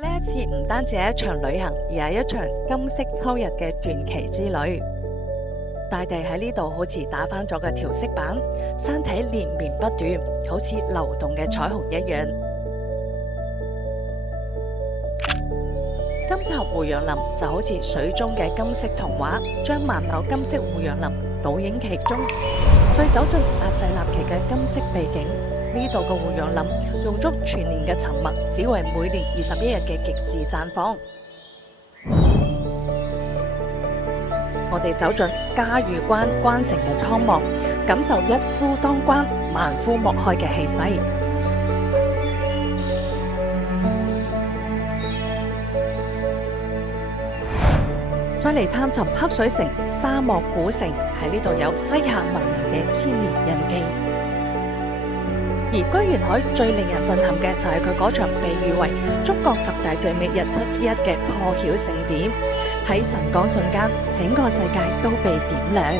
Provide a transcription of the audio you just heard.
呢一次唔單止係一場旅行，而係一場金色秋日嘅傳奇之旅。大地喺呢度好似打翻咗個調色板，山體連綿不斷，好似流動嘅彩虹一樣。金塔胡楊林就好似水中嘅金色童話，將萬畝金色胡楊林倒影其中。再走進阿濟納旗嘅金色秘境，呢度嘅胡楊林用足全年嘅沉默，只為每年21日嘅極致綻放。我哋走進嘉峪關關城嘅蒼茫，感受一夫當關、萬夫莫開嘅氣勢。再嚟探尋黑水城沙漠古城，喺呢度有西夏文明嘅千年印記。而居延海最令人震撼嘅就係佢嗰場被譽為中國10大最美日出之一嘅破曉盛典，喺晨光瞬間，整個世界都被點亮。